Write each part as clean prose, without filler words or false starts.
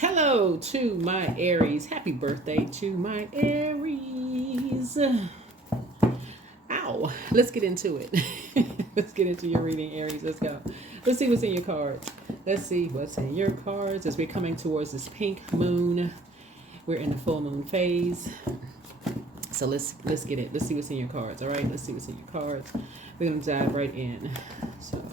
Hello to my Aries. Happy birthday to my Aries. Ow. Let's get into it. Let's get into your reading, Aries. Let's go. Let's see what's in your cards. Let's see what's in your cards as we're coming towards this pink moon. We're in the full moon phase. So let's get it. Let's see what's in your cards. All right. Let's see what's in your cards. We're gonna dive right in. So.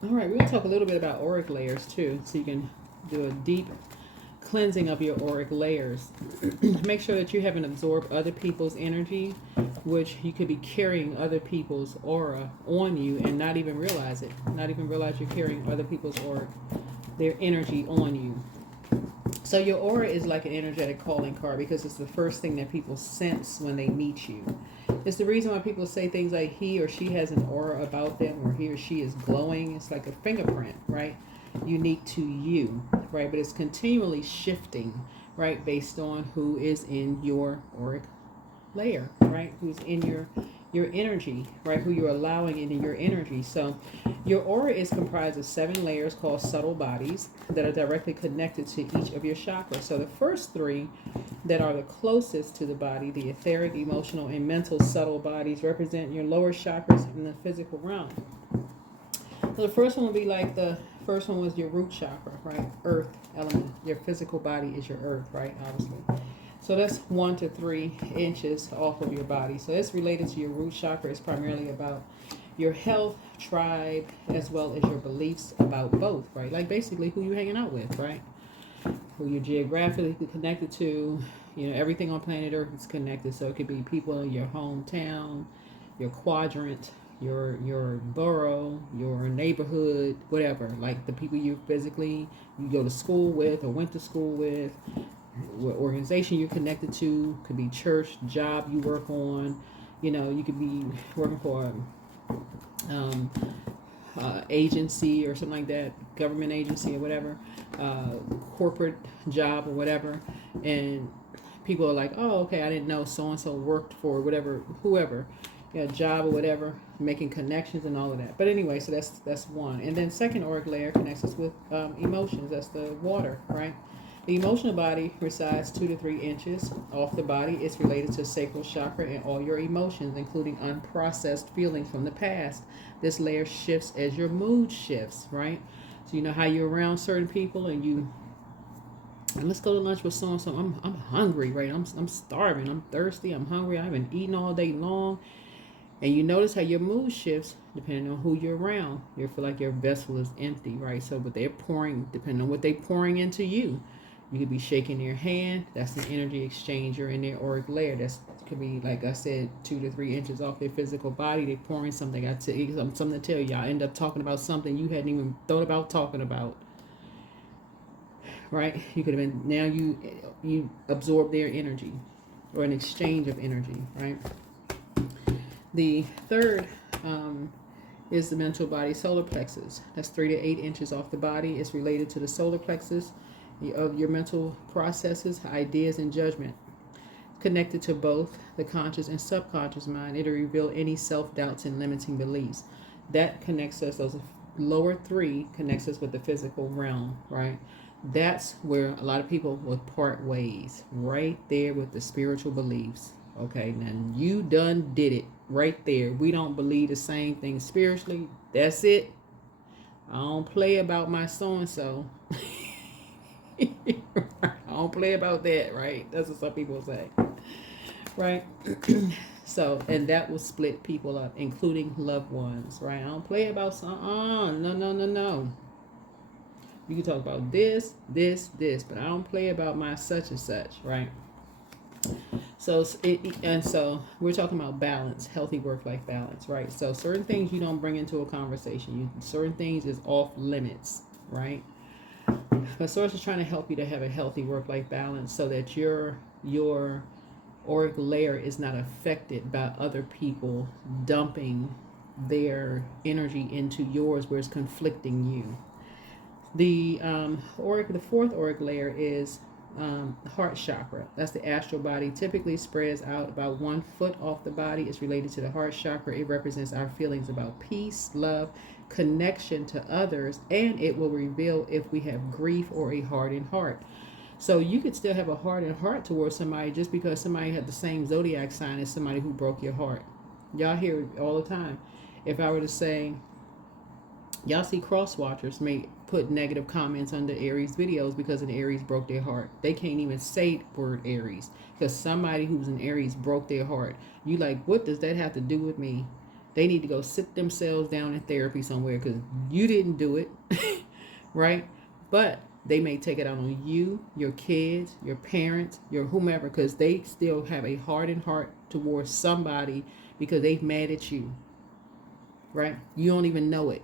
All right, we're going to talk a little bit about auric layers too, so you can do a deep cleansing of your auric layers. Make sure that you haven't absorbed other people's energy, which you could be carrying other people's aura on you and not even realize it. Not even realize you're carrying other people's aura, their energy on you. So your aura is like an energetic calling card because it's the first thing that people sense when they meet you. It's the reason why people say things like he or she has an aura about them or he or she is glowing. It's like a fingerprint, right? Unique to you, right? But it's continually shifting, right? Based on who is in your auric layer, right? Who's in your energy, right? Who you're allowing into your energy. So your aura is comprised of 7 layers called subtle bodies that are directly connected to each of your chakras. So the first 3 that are the closest to the body, the etheric, emotional, and mental subtle bodies, represent your lower chakras in the physical realm. So the first one will be like the first one was your root chakra, right? Earth element. Your physical body is your earth, right? Obviously. So that's 1 to 3 inches off of your body. So it's related to your root chakra. It's primarily about your health, tribe, as well as your beliefs about both, right? Like basically who you're hanging out with, right? Who you're geographically connected to. You know, everything on planet Earth is connected. So it could be people in your hometown, your quadrant, your borough, your neighborhood, whatever. Like the people you go to school with or went to school with, what organization you're connected to. Could be church, job you work on. You know, you could be working for agency or something like that, government agency or whatever, corporate job or whatever, and people are like, oh, okay, I didn't know so and so worked for whatever, whoever, job or whatever, making connections and all of that. But anyway, so that's one. And then second auric layer connects us with emotions. That's the water, right? The emotional body resides 2 to 3 inches off the body. It's related to sacral chakra and all your emotions, including unprocessed feelings from the past. This layer shifts as your mood shifts, right? So you know how you're around certain people and let's go to lunch with so and so. I'm hungry, right? I'm starving. I'm thirsty. I'm hungry. I haven't eaten all day long. And you notice how your mood shifts depending on who you're around. You feel like your vessel is empty, right? So, but they're pouring, depending on what they're pouring into you. You could be shaking their hand. That's the energy exchanger in their auric layer. That's could be, like I said, 2 to 3 inches off their physical body. They're pouring something. Something to tell you. Y'all end up talking about something you hadn't even thought about talking about. Right? You could have been, now you absorb their energy or an exchange of energy, right? The third is the mental body solar plexus. That's 3 to 8 inches off the body. It's related to the solar plexus of your mental processes, ideas, and judgment. Connected to both the conscious and subconscious mind, it'll reveal any self-doubts and limiting beliefs. That connects us, those lower 3 connects us with the physical realm, right? That's where a lot of people will part ways, right there with the spiritual beliefs. Okay, now you done did it right there. We don't believe the same thing spiritually. That's it. I don't play about my so-and-so. I don't play about that, right? That's what some people say, right? So, and that will split people up, including loved ones, right? I don't play about no. You can talk about this, but I don't play about my such and such, right? So so we're talking about balance, healthy work-life balance, right? So certain things you don't bring into a conversation. Certain things is off limits, right? But Source is trying to help you to have a healthy work-life balance so that your auric layer is not affected by other people dumping their energy into yours where it's conflicting you. The fourth auric layer is heart chakra. That's the astral body. Typically spreads out about 1 foot off the body. It's related to the heart chakra. It represents our feelings about peace, love, connection to others, and it will reveal if we have grief or a hardened heart. So you could still have a hardened heart towards somebody just because somebody had the same zodiac sign as somebody who broke your heart. Y'all hear it all the time. If I were to say, y'all see cross watchers may put negative comments under Aries videos because an Aries broke their heart. They can't even say the word Aries because somebody who's an Aries broke their heart. You like, what does that have to do with me? They need to go sit themselves down in therapy somewhere because you didn't do it, right? But they may take it out on you, your kids, your parents, your whomever, because they still have a hardened heart towards somebody because they've mad at you, right? You don't even know it.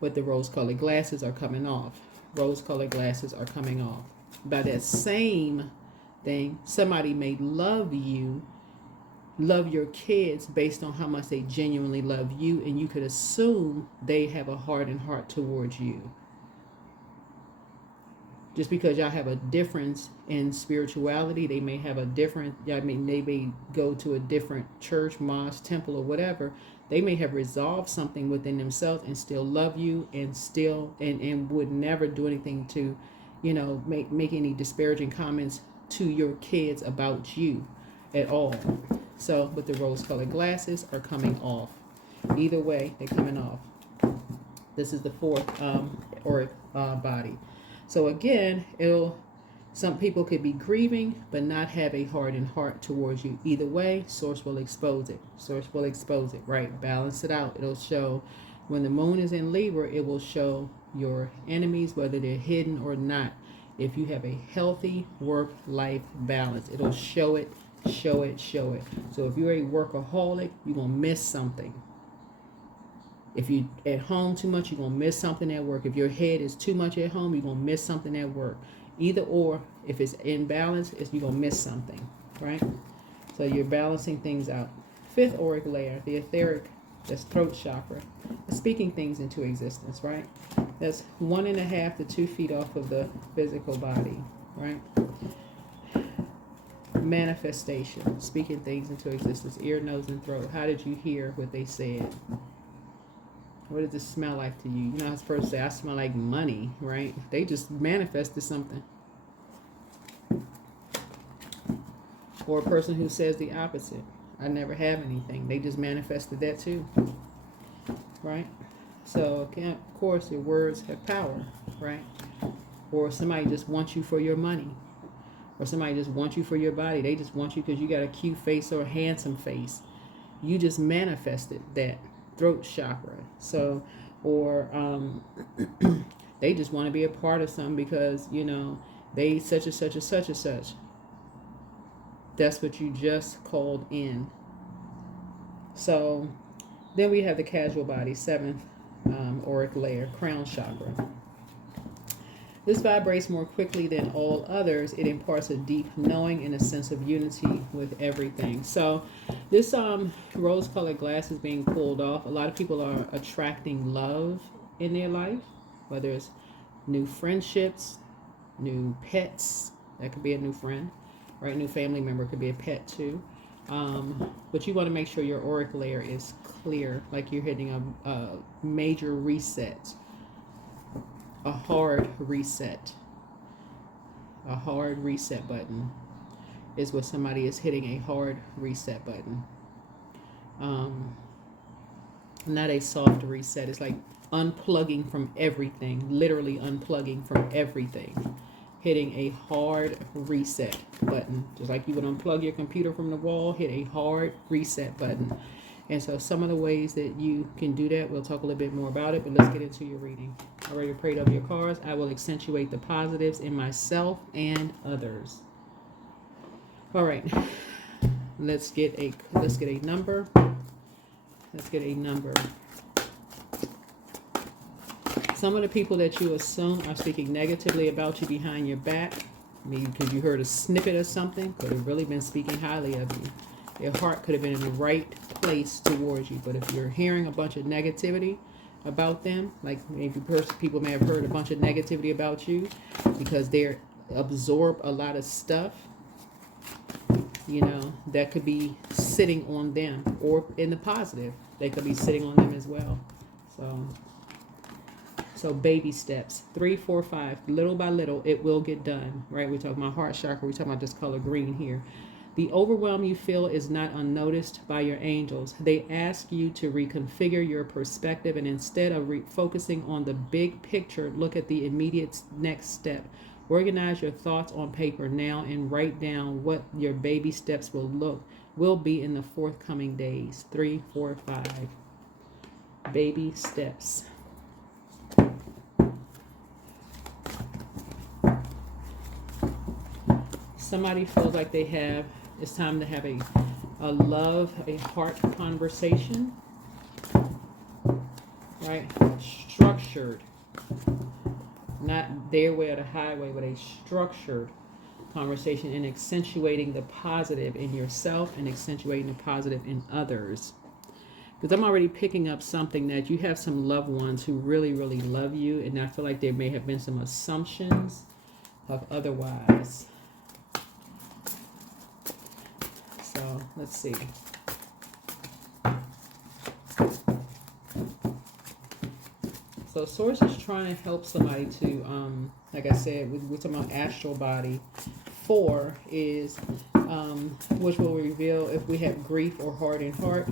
But the rose-colored glasses are coming off. Rose-colored glasses are coming off. By that same thing, somebody may love you, love your kids based on how much they genuinely love you, and you could assume they have a hardened heart towards you. Just because y'all have a difference in spirituality, they may have a different, I mean, they may go to a different church, mosque, temple, or whatever. They may have resolved something within themselves and still love you and still, and would never do anything to, you know, make any disparaging comments to your kids about you at all. So, but the rose-colored glasses are coming off. Either way, they're coming off. This is the fourth auric body. So again, some people could be grieving but not have a hardened heart towards you. Either way, source will expose it. Source will expose it, right? Balance it out. It'll show when the moon is in Libra, it will show your enemies, whether they're hidden or not. If you have a healthy work-life balance, it'll show it, show it, show it. So if you're a workaholic, you're going to miss something. If you're at home too much, you're going to miss something at work. If your head is too much at home, you're going to miss something at work. Either or, if it's in balance, you're going to miss something, right? So you're balancing things out. Fifth auric layer, the etheric, that's throat chakra. It's speaking things into existence, right? That's 1.5 to 2 feet off of the physical body, right? Manifestation, speaking things into existence. Ear, nose, and throat. How did you hear what they said? What does it smell like to you? You know, I was supposed to say, I smell like money, right? They just manifested something. Or a person who says the opposite. I never have anything. They just manifested that too, right? So, of course, your words have power, right? Or somebody just wants you for your money. Or somebody just wants you for your body. They just want you because you got a cute face or a handsome face. You just manifested that. Throat chakra. So, or they just want to be a part of something because, you know, they such and such and such and such. That's what you just called in. So then we have the casual body, seventh auric layer, crown chakra. This vibrates more quickly than all others. It imparts a deep knowing and a sense of unity with everything. So this rose-colored glasses being pulled off, a lot of people are attracting love in their life, whether it's new friendships, new pets. That could be a new friend, right? New family member could be a pet too. But you want to make sure your auric layer is clear, like you're hitting a major reset. A hard reset. A hard reset button is what somebody is hitting, a hard reset button. Not a soft reset. It's like unplugging from everything, literally unplugging from everything. Hitting a hard reset button. Just like you would unplug your computer from the wall, hit a hard reset button. And so some of the ways that you can do that, we'll talk a little bit more about it, but let's get into your reading. I already prayed over your cards. I will accentuate the positives in myself and others. All right. Let's get a number. Let's get a number. Some of the people that you assume are speaking negatively about you behind your back, maybe because you heard a snippet of something, could have really been speaking highly of you. Your heart could have been in the right place towards you. But if you're hearing a bunch of negativity about them, like maybe people may have heard a bunch of negativity about you because they're absorb a lot of stuff, you know, that could be sitting on them, or in the positive, they could be sitting on them as well. So baby steps, 3, 4, 5, little by little, it will get done, right? We're talking about heart chakra. We're talking about this color green here. The overwhelm you feel is not unnoticed by your angels. They ask you to reconfigure your perspective, and instead of focusing on the big picture, look at the immediate next step. Organize your thoughts on paper now and write down what your baby steps will be in the forthcoming days. 3, 4, 5. Baby steps. Somebody feels like it's time to have a heart conversation, right? Structured, not their way or the highway, but a structured conversation, and accentuating the positive in yourself and accentuating the positive in others. Because I'm already picking up something that you have some loved ones who really, really love you, and I feel like there may have been some assumptions of otherwise. So let's see. So Source is trying to help somebody to, like I said, we're talking about astral body. 4 is, which will reveal if we have grief or hardened heart.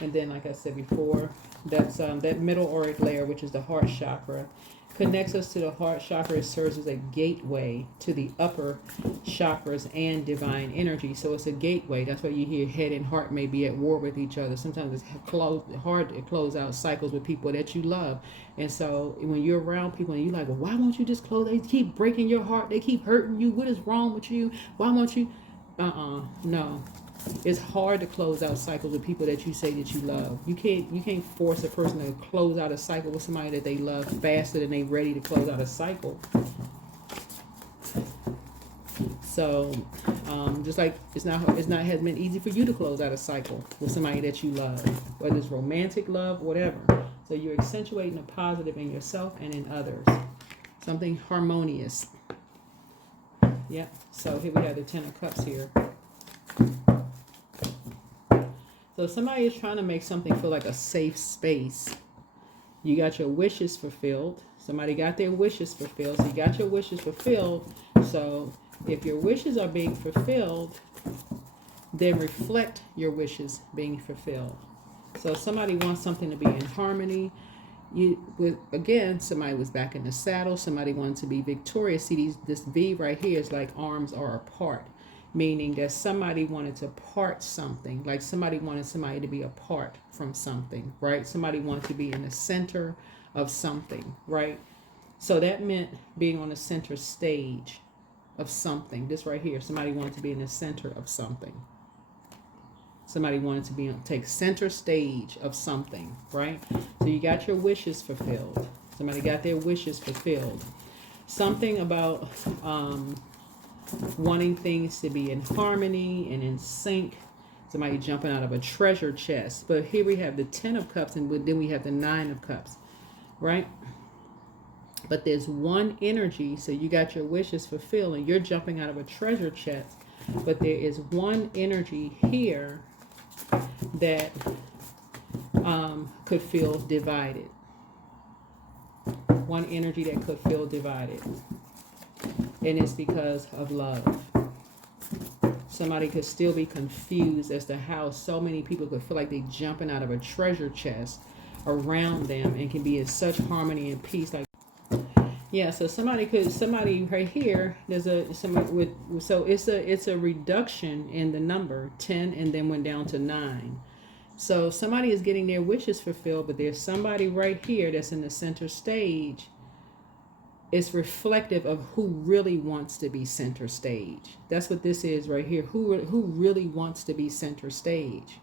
And then, like I said before, that's that middle auric layer, which is the heart chakra, connects us to the heart chakra. It serves as a gateway to the upper chakras and divine energy. So it's a gateway. That's why you hear head and heart may be at war with each other. Sometimes it's hard to close out cycles with people that you love. And so when you're around people and you're like, well, why won't you just close? They keep breaking your heart. They keep hurting you. What is wrong with you? Why won't you? No. It's hard to close out cycles with people that you say that you love. You can't force a person to close out a cycle with somebody that they love faster than they're ready to close out a cycle. So just like it's not hasn't been easy for you to close out a cycle with somebody that you love, whether it's romantic love, whatever. So you're accentuating the positive in yourself and in others. Something harmonious. Yeah. So here we have the 10 of Cups here. So somebody is trying to make something feel like a safe space. You got your wishes fulfilled. Somebody got their wishes fulfilled. So you got your wishes fulfilled. So if your wishes are being fulfilled, then reflect your wishes being fulfilled. So somebody wants something to be in harmony. Somebody was back in the saddle. Somebody wanted to be victorious. See, this V right here is like arms are apart, meaning that somebody wanted to part something, like somebody wanted somebody to be apart from something, right? Somebody wanted to be in the center of something, right? So that meant being on the center stage of something. This right here, somebody wanted to be in the center of something. Somebody wanted to take center stage of something, right? So you got your wishes fulfilled. Somebody got their wishes fulfilled. Something about wanting things to be in harmony and in sync. Somebody jumping out of a treasure chest. But here we have the 10 of Cups, and then we have the 9 of Cups, right? But there's one energy. So you got your wishes fulfilled and you're jumping out of a treasure chest. But there is one energy here that could feel divided. One energy that could feel divided. And it's because of love. Somebody could still be confused as to how so many people could feel like they're jumping out of a treasure chest around them and can be in such harmony and peace. Like, yeah, so somebody right here, so it's a reduction in the number 10 and then went down to 9. So somebody is getting their wishes fulfilled, but there's somebody right here that's in the center stage. It's reflective of who really wants to be center stage. That's what this is right here. Who really wants to be center stage?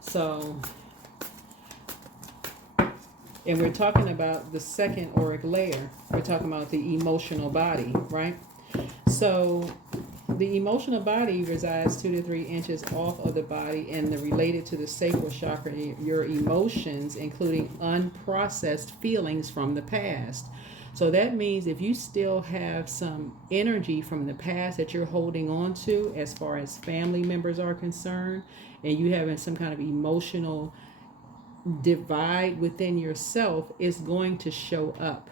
So, and we're talking about the second auric layer. We're talking about the emotional body, right? So the emotional body resides 2 to 3 inches off of the body and they're related to the sacral chakra, your emotions, including unprocessed feelings from the past. So that means if you still have some energy from the past that you're holding on to as far as family members are concerned, and you having some kind of emotional divide within yourself, it's going to show up.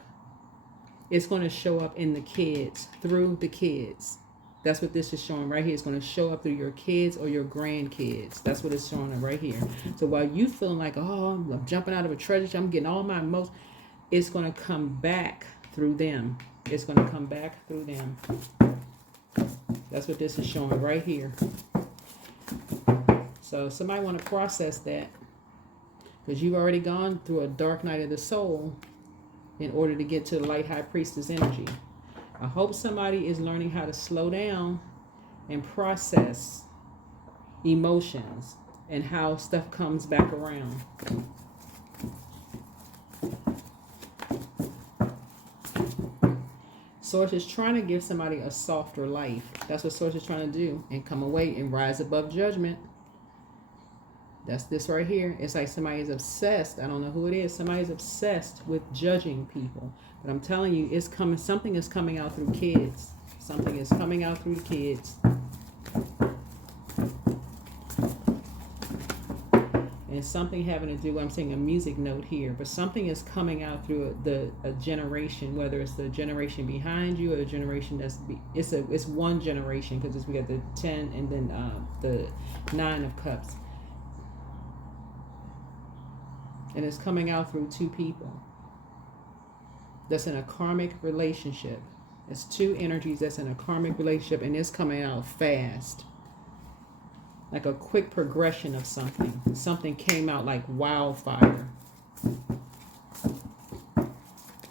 It's going to show up in the kids, through the kids. That's what this is showing right here. It's going to show up through your kids or your grandkids. That's what it's showing up right here. So while you feeling like, oh, I'm jumping out of a treasure chest, I'm getting all my emotions, it's going to come back through them. It's going to come back through them. That's what this is showing right here. So somebody want to process that, because you've already gone through a dark night of the soul in order to get to the light high priestess energy. I hope somebody is learning how to slow down and process emotions and how stuff comes back around. Source is trying to give somebody a softer life. That's what Source is trying to do, and come away and rise above judgment. That's this right here. It's like somebody is obsessed. I don't know who it is. Somebody's obsessed with judging people. But I'm telling you, it's coming. Something is coming out through kids. Something is coming out through the kids. And something having to do, I'm saying a music note here, but something is coming out through a generation, whether it's the generation behind you or the generation it's one generation, because we got the 10 and then the 9 of cups. And it's coming out through two people that's in a karmic relationship. It's two energies that's in a karmic relationship, and it's coming out fast. Like a quick progression of something. Something came out like wildfire.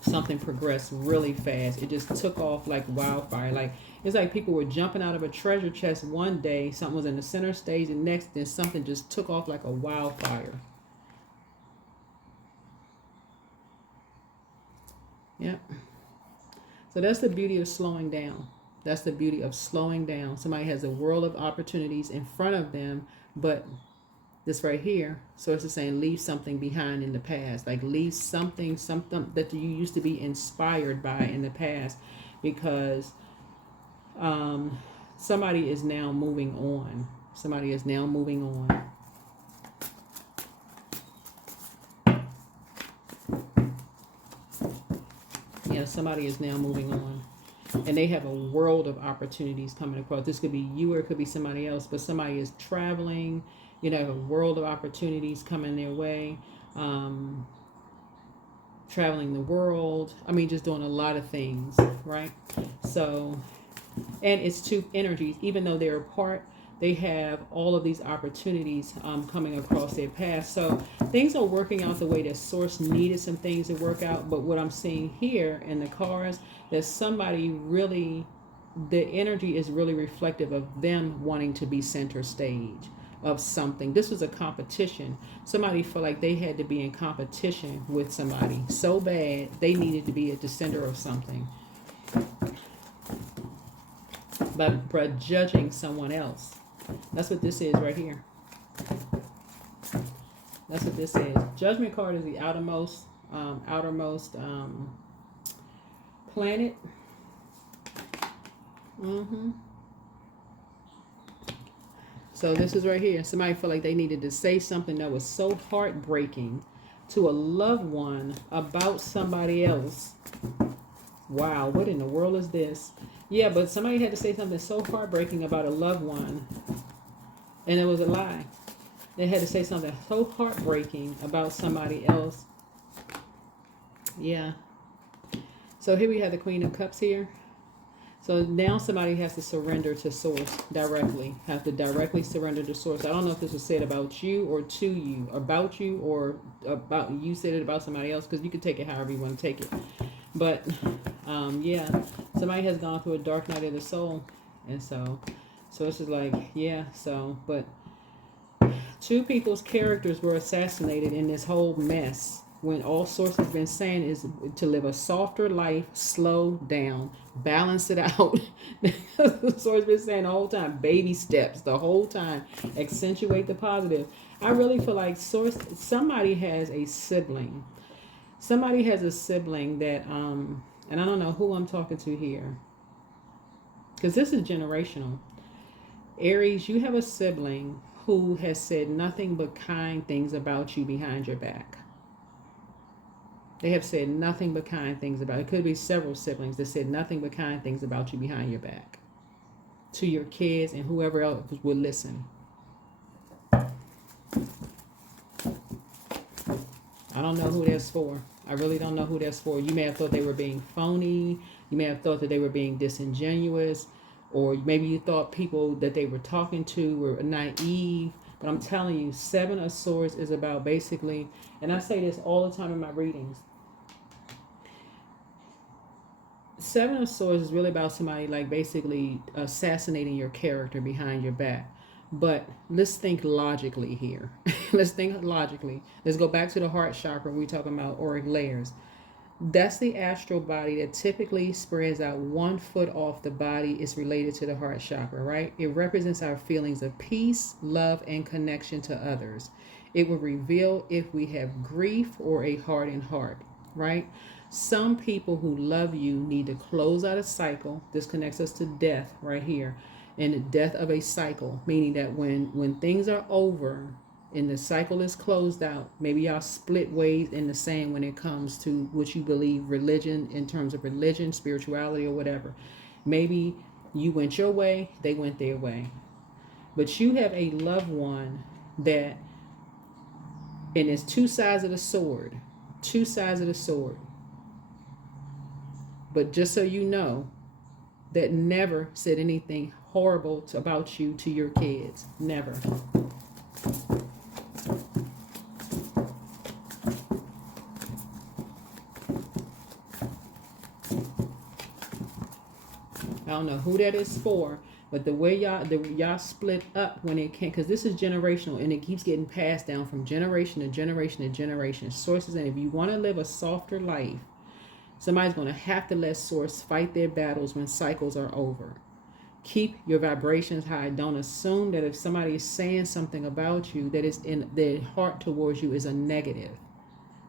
Something progressed really fast. It just took off like wildfire. Like, it's like people were jumping out of a treasure chest one day. Something was in the center stage, and next then something just took off like a wildfire. Yep. So that's the beauty of slowing down. That's the beauty of slowing down. Somebody has a world of opportunities in front of them, but this right here, so it's saying leave something behind in the past. Like leave something that you used to be inspired by in the past, because somebody is now moving on. Somebody is now moving on. Yeah, somebody is now moving on. And they have a world of opportunities coming across. This could be you or it could be somebody else, but somebody is traveling, you know, a world of opportunities coming their way. Traveling the world. I mean, just doing a lot of things, right? So, and it's two energies. Even though they're apart, they have all of these opportunities coming across their path. So things are working out the way that Source needed some things to work out. But what I'm seeing here in the cards, that somebody really, the energy is really reflective of them wanting to be center stage of something. This was a competition. Somebody felt like they had to be in competition with somebody so bad they needed to be at the center of something. But judging someone else. That's what this is right here. That's what this is. Judgment card is the outermost planet. So this is right here. Somebody felt like they needed to say something that was so heartbreaking to a loved one about somebody else. Wow, what in the world is this? Yeah, but somebody had to say something so heartbreaking about a loved one, and it was a lie. They had to say something so heartbreaking about somebody else. Yeah. So here we have the Queen of Cups here. So now somebody has to surrender to Source directly. Have to directly surrender to Source. I don't know if this was said about you or to you. About you or about you said it about somebody else, because you can take it however you want to take it. But yeah, somebody has gone through a dark night of the soul, and so it's just like, yeah. So, but two people's characters were assassinated in this whole mess. When all Source has been saying is to live a softer life, slow down, balance it out. Source has been saying the whole time, baby steps, the whole time, accentuate the positive. I really feel like somebody has a sibling. Somebody has a sibling that And I don't know who I'm talking to here, because this is generational. Aries, you have a sibling who has said nothing but kind things about you behind your back. They have said nothing but kind things about it. It could be several siblings that said nothing but kind things about you behind your back to your kids and whoever else would listen. I don't know who that's for. I really don't know who that's for. You may have thought they were being phony. You may have thought that they were being disingenuous. Or maybe you thought people that they were talking to were naive. But I'm telling you, Seven of Swords is about basically, and I say this all the time in my readings, Seven of Swords is really about somebody like basically assassinating your character behind your back. But let's think logically here. Let's think logically. Let's go back to the heart chakra. We're talking about auric layers. That's the astral body that typically spreads out 1 foot off the body. Is related to the heart chakra, right? It represents our feelings of peace, love, and connection to others. It will reveal if we have grief or a hardened heart, right? Some people who love you need to close out a cycle. This connects us to death right here. And the death of a cycle, meaning that when things are over and the cycle is closed out, maybe y'all split ways in the sand when it comes to what you believe religion, in terms of religion, spirituality, or whatever. Maybe you went your way, they went their way. But you have a loved one that, and it's two sides of the sword. Two sides of the sword. But just so you know, that never said anything horrible about you to your kids. Never. I don't know who that is for, but the way y'all split up when it came, because this is generational and it keeps getting passed down from generation to generation to generation. Sources, and if you want to live a softer life, somebody's going to have to let Source fight their battles when cycles are over. Keep your vibrations high. Don't assume that if somebody is saying something about you that is in their heart towards you is a negative.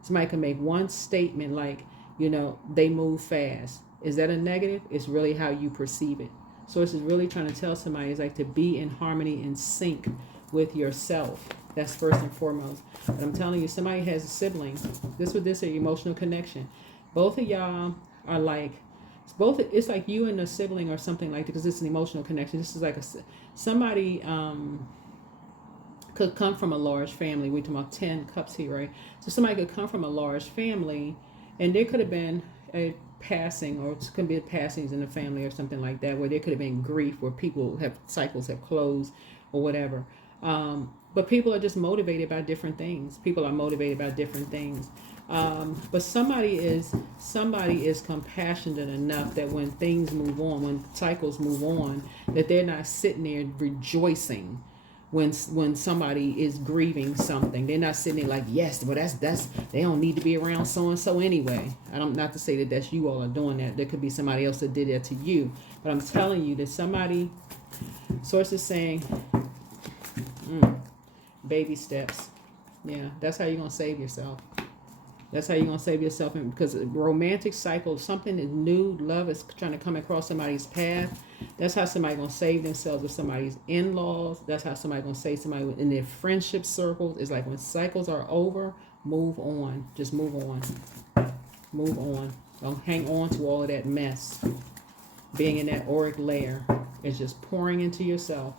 Somebody can make one statement like, they move fast. Is that a negative? It's really how you perceive it. Source is really trying to tell somebody is like to be in harmony and sync with yourself. That's first and foremost. But I'm telling you, somebody has a sibling. This with this, an emotional connection. Both of y'all are like, it's like you and a sibling or something like that, because it's an emotional connection. This is like somebody could come from a large family. We're talking about 10 cups here, right? So somebody could come from a large family, and there could have been a passing, or it could be passings in the family or something like that, where there could have been grief, where cycles have closed or whatever. But people are just motivated by different things. People are motivated by different things. But somebody is compassionate enough that when things move on, when cycles move on, that they're not sitting there rejoicing when somebody is grieving something. They're not sitting there like, yes, but that's they don't need to be around so and so anyway. Not to say that that's you all are doing that. There could be somebody else that did that to you. But I'm telling you that somebody, Source is saying, baby steps. Yeah, that's how you're gonna save yourself. That's how you're going to save yourself. Because a romantic cycle, something is new, love is trying to come across somebody's path. That's how somebody's going to save themselves with somebody's in-laws. That's how somebody's going to save somebody in their friendship circles. It's like when cycles are over, move on. Just move on. Move on. Don't hang on to all of that mess. Being in that auric layer is just pouring into yourself.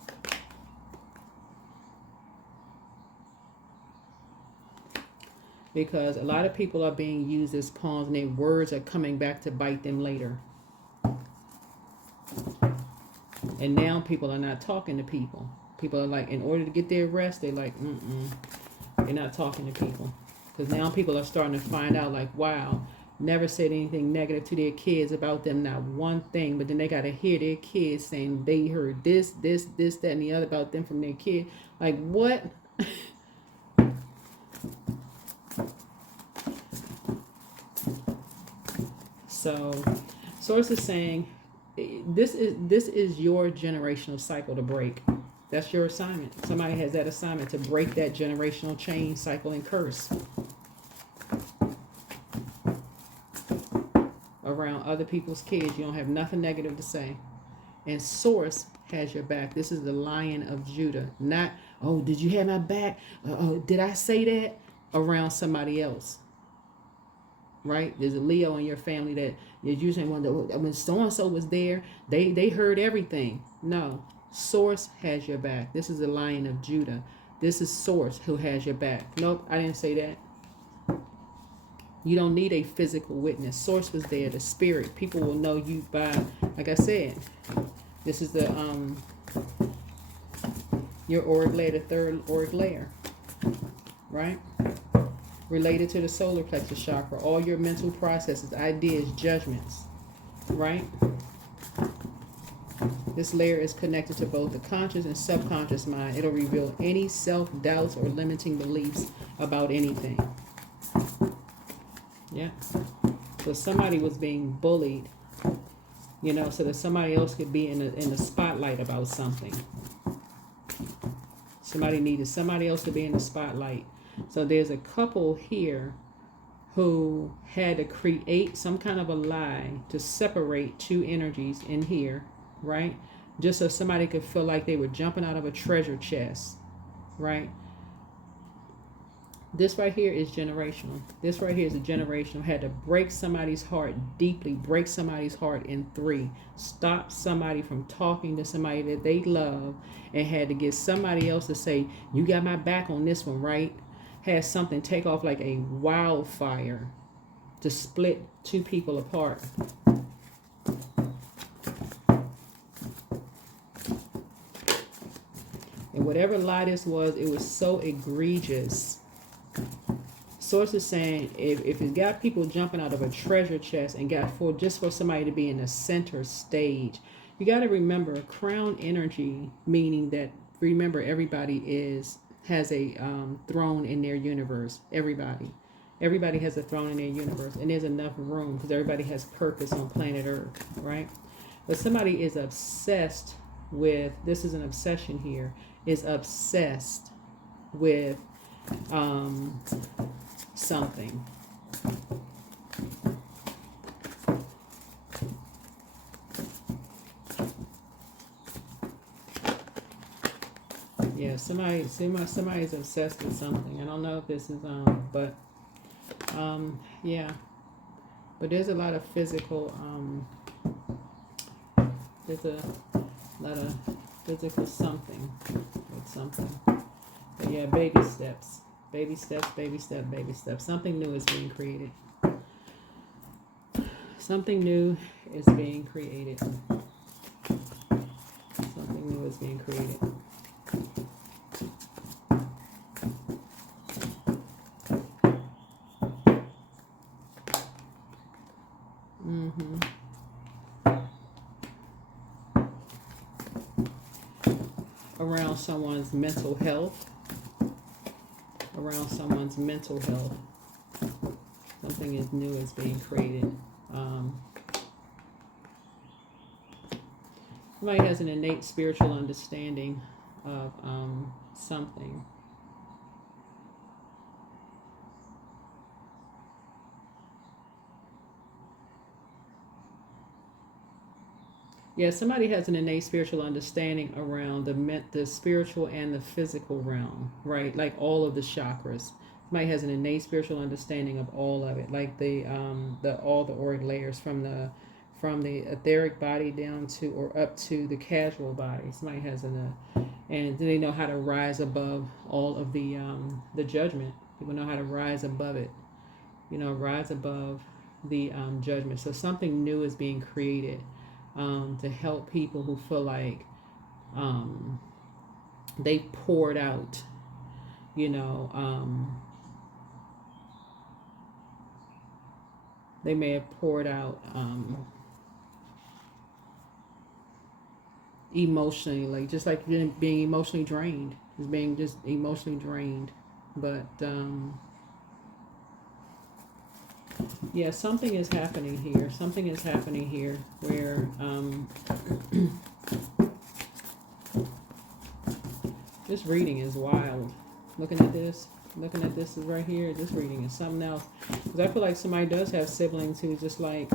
Because a lot of people are being used as pawns, and their words are coming back to bite them later. And now people are not talking to people. People are like, in order to get their rest, they're like, they're not talking to people. Because now people are starting to find out, like, wow, never said anything negative to their kids about them, not one thing. But then they got to hear their kids saying they heard this, that, and the other about them from their kid. Like, what? So, Source is saying, this is your generational cycle to break. That's your assignment. Somebody has that assignment to break that generational chain, cycle, and curse. A around other people's kids. You don't have nothing negative to say. And Source has your back. This is the Lion of Judah. Not, oh, did you have my back? Oh, did I say that? Around somebody else. Right? There's a Leo in your family that is usually when so-and-so was there, they heard everything. No. Source has your back. This is the Lion of Judah. This is Source who has your back. Nope, I didn't say that. You don't need a physical witness. Source was there, the spirit. People will know you by, like I said, this is the your auric layer, the third auric layer, right? Related to the solar plexus chakra, all your mental processes, ideas, judgments, right? This layer is connected to both the conscious and subconscious mind. It'll reveal any self-doubts or limiting beliefs about anything. Yeah. So somebody was being bullied, you know, so that somebody else could be in the spotlight about something. Somebody needed somebody else to be in the spotlight. So there's a couple here who had to create some kind of a lie to separate two energies in here, right? Just so somebody could feel like they were jumping out of a treasure chest, right? This right here is generational. This right here is a generational. Had to break somebody's heart deeply, break somebody's heart in three. Stop somebody from talking to somebody that they love, and had to get somebody else to say, you got my back on this one, right? Had something take off like a wildfire to split two people apart. And whatever lie this was, it was so egregious. Source is saying if it's got people jumping out of a treasure chest and got just for somebody to be in the center stage, you got to remember crown energy, meaning that, remember, everybody has a throne in their universe. Everybody has a throne in their universe, and there's enough room because everybody has purpose on planet Earth, right? But somebody is obsessed with, this is an obsession here, is obsessed with something. Yeah, somebody's obsessed with something. I don't know if this is but yeah. But there's a lot of physical there's a lot of physical something with something. But yeah, baby steps. Baby steps, baby step, baby step. Something new is being created. Something new is being created. Something new is being created. Around someone's mental health. Around someone's mental health. Something is new is being created. Somebody has an innate spiritual understanding of something. Yeah, somebody has an innate spiritual understanding around the spiritual and the physical realm, right? Like all of the chakras. Somebody has an innate spiritual understanding of all of it, like all the auric layers from the etheric body down to or up to the casual body. Somebody has and they know how to rise above all of the judgment. People know how to rise above it. Rise above the judgment. So something new is being created. To help people who feel like they poured out, they may have poured out emotionally, like just like being emotionally drained, being just emotionally drained. But yeah, something is happening here. Something is happening here where this reading is wild. Looking at this right here, this reading is something else. Because I feel like somebody does have siblings who just like,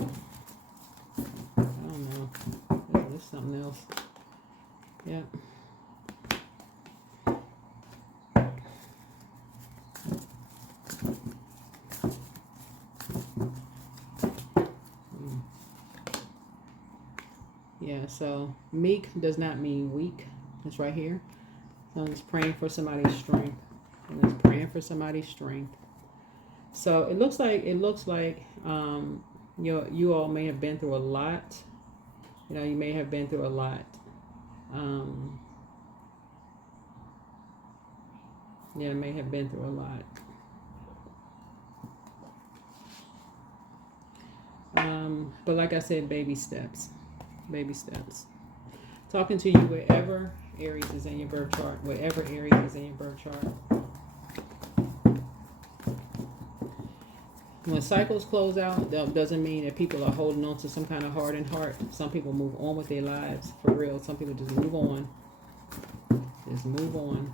Yeah. Yeah, so meek does not mean weak. It's right here. So it's praying for somebody's strength. And it's praying for somebody's strength. So it looks like you all may have been through a lot. You know, you may have been through a lot. Yeah, may have been through a lot. But like I said, baby steps. Baby steps. Talking to you wherever Aries is in your birth chart. Wherever Aries is in your birth chart. When cycles close out, that doesn't mean that people are holding on to some kind of hardened heart. Some people move on with their lives, for real. Some people just move on. Just move on.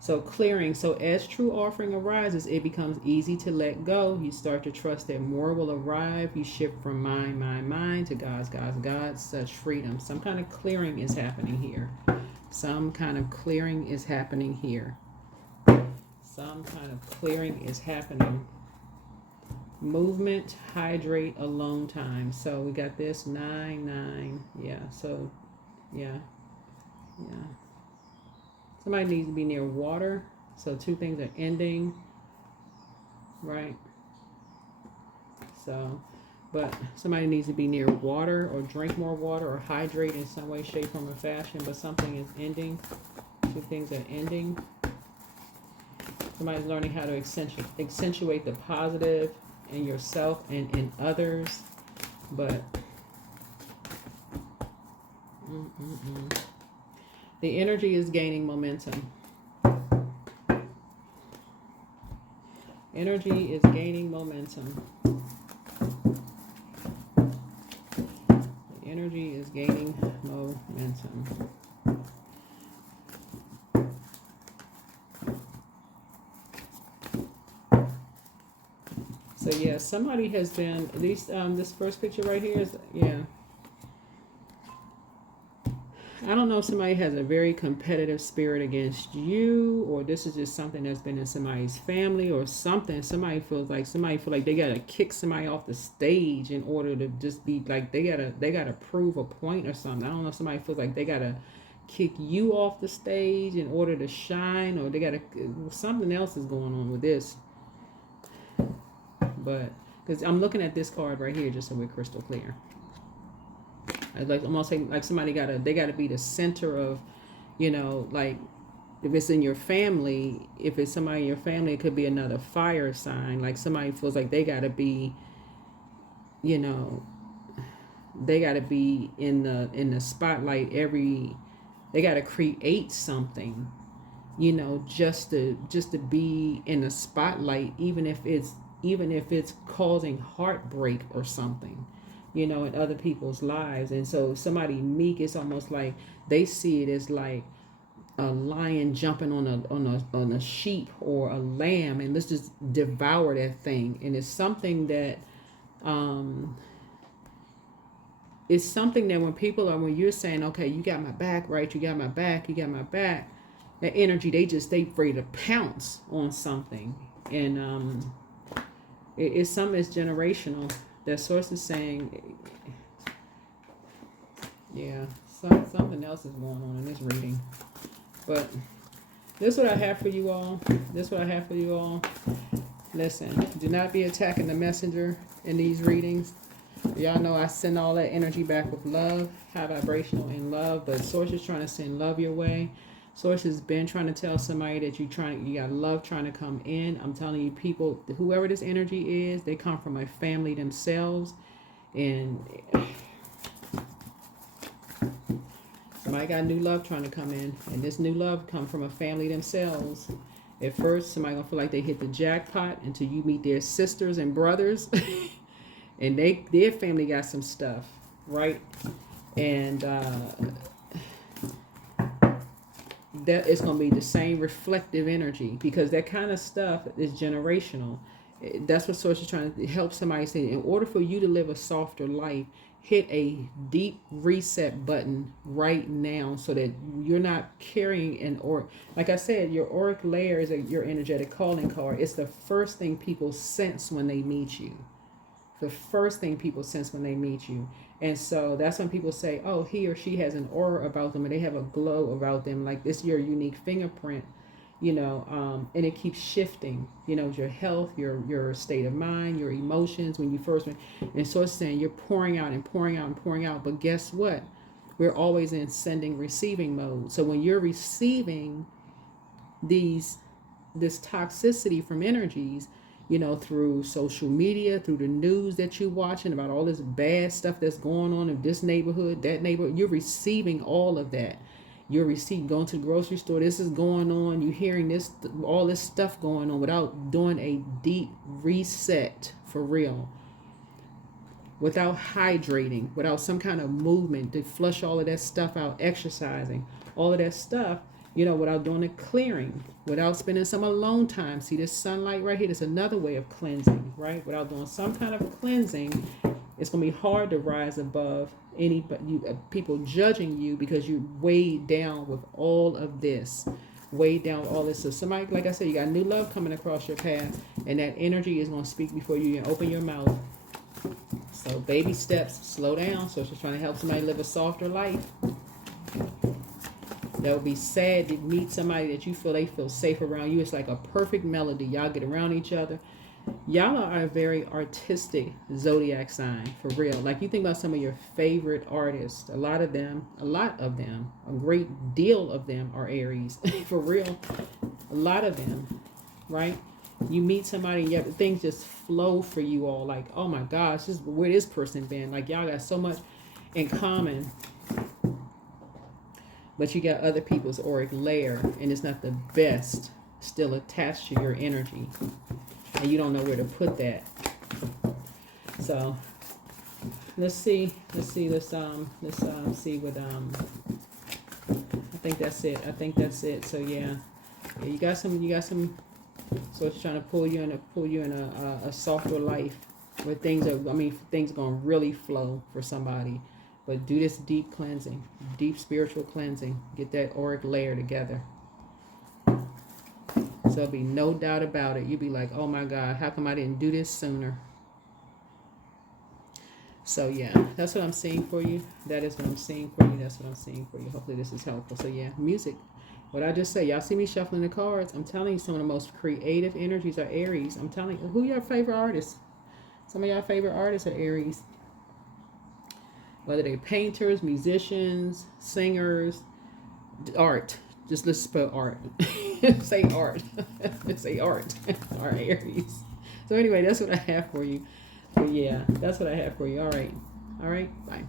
So clearing. So as true offering arises, it becomes easy to let go. You start to trust that more will arrive. You shift from mind to God's. Such freedom. Some kind of clearing is happening here. Some kind of clearing is happening here. Some kind of clearing is happening. Movement, hydrate, alone time. So we got this 9. Yeah. So yeah. Somebody needs to be near water. So two things are ending. Right. So, but somebody needs to be near water or drink more water or hydrate in some way, shape, form, or fashion. But something is ending. Two things are ending. Somebody's learning how to accentuate the positive in yourself and in others. But the energy is gaining momentum. Energy is gaining momentum. The energy is gaining momentum. So yeah, somebody has been, at least this first picture right here is, yeah. I don't know if somebody has a very competitive spirit against you, or this is just something that's been in somebody's family or something. Somebody feel like they gotta kick somebody off the stage in order to just be like, they gotta prove a point or something. I don't know if somebody feels like they gotta kick you off the stage in order to shine, or they gotta, something else is going on with this. But because I'm looking at this card right here, just so we're crystal clear. Like almost like somebody they gotta be the center of, you know, like if it's in your family, if it's somebody in your family, it could be another fire sign. Like somebody feels like they gotta be, you know, they gotta be in the spotlight they gotta create something, you know, just to be in the spotlight, even if it's causing heartbreak or something, you know, in other people's lives. And so somebody meek, it's almost like they see it as like a lion jumping on a sheep or a lamb, and let's just devour that thing. And it's something that when you're saying, okay, you got my back, right? You got my back, that energy, they ready to pounce on something. And it's generational. That source is saying, yeah, something else is going on in this reading. But this is what I have for you all. Listen, do not be attacking the messenger in these readings. Y'all know I send all that energy back with love, high vibrational in love. But source is trying to send love your way. Source has been trying to tell somebody that you got love trying to come in. I'm telling you, people, whoever this energy is, they come from a family themselves, and somebody got new love trying to come in, and this new love come from a family themselves. At first, somebody gonna feel like they hit the jackpot until you meet their sisters and brothers, and their family got some stuff, right? And that is going to be the same reflective energy, because that kind of stuff is generational. That's what source is trying to help somebody say. In order for you to live a softer life, hit a deep reset button right now so that you're not carrying an auric. Like I said, your auric layer is your energetic calling card. It's the first thing people sense when they meet you. The first thing people sense when they meet you. And so that's when people say, oh, he or she has an aura about them, and they have a glow about them, like this your unique fingerprint, and it keeps shifting, your health, your state of mind, your emotions when you first went. And so it's saying you're pouring out and pouring out and pouring out. But guess what? We're always in sending, receiving mode. So when you're receiving this toxicity from energies, through social media, through the news that you're watching about all this bad stuff that's going on in this neighborhood, that neighborhood, you're receiving all of that. You're receiving, going to the grocery store, this is going on, you're hearing this, all this stuff going on without doing a deep reset for real, without hydrating, without some kind of movement to flush all of that stuff out, exercising, all of that stuff, without doing a clearing, without spending some alone time. See this sunlight right here? That's another way of cleansing, right? Without doing some kind of cleansing, it's going to be hard to rise above people judging you because you weighed down with all of this. Weighed down with all this. So somebody, like I said, you got new love coming across your path, and that energy is going to speak before you even open your mouth. So baby steps, slow down. So she's trying to help somebody live a softer life. That would be sad to meet somebody that you feel safe around you. It's like a perfect melody. Y'all get around each other. Y'all are a very artistic zodiac sign, for real. Like you think about some of your favorite artists. A lot of them, a great deal of them are Aries, for real. A lot of them, right? You meet somebody and things just flow for you all. Like, oh my gosh, this is where this person been. Like y'all got so much in common. But you got other people's auric layer, and it's not the best still attached to your energy, and you don't know where to put that. So let's see what I think that's it. So yeah, you got some. So it's trying to pull you in a softer life where things are gonna really flow for somebody. But do this deep cleansing, deep spiritual cleansing. Get that auric layer together. So there'll be no doubt about it. You'll be like, oh my God, how come I didn't do this sooner? So yeah, that's what I'm seeing for you. That is what I'm seeing for you. That's what I'm seeing for you. Hopefully this is helpful. So yeah, music. What I just say, y'all see me shuffling the cards. I'm telling you, some of the most creative energies are Aries. I'm telling you, who your favorite artists? Some of y'all favorite artists are Aries. Whether they're painters, musicians, singers, art. Just let's spell art. Say art. Say art. All right, Aries. So anyway, that's what I have for you. So yeah, that's what I have for you. All right. Bye.